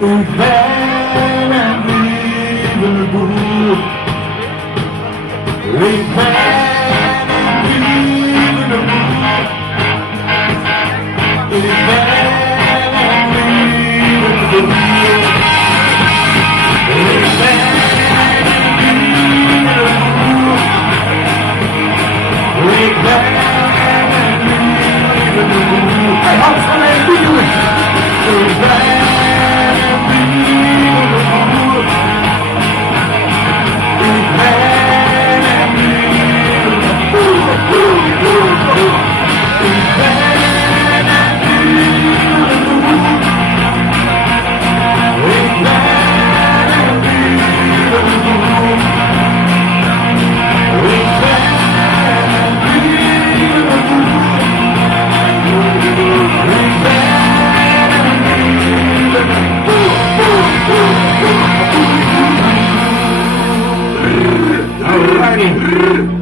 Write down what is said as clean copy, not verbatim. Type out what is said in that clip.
Ik ben een lieve boer. Ik ben een lieve boer. Ik ben een lieve boer. Ik ben een lieve boer. Ik ben een lieve boer. Hey Hans, alleen die jongens. Ik ben Alrighty.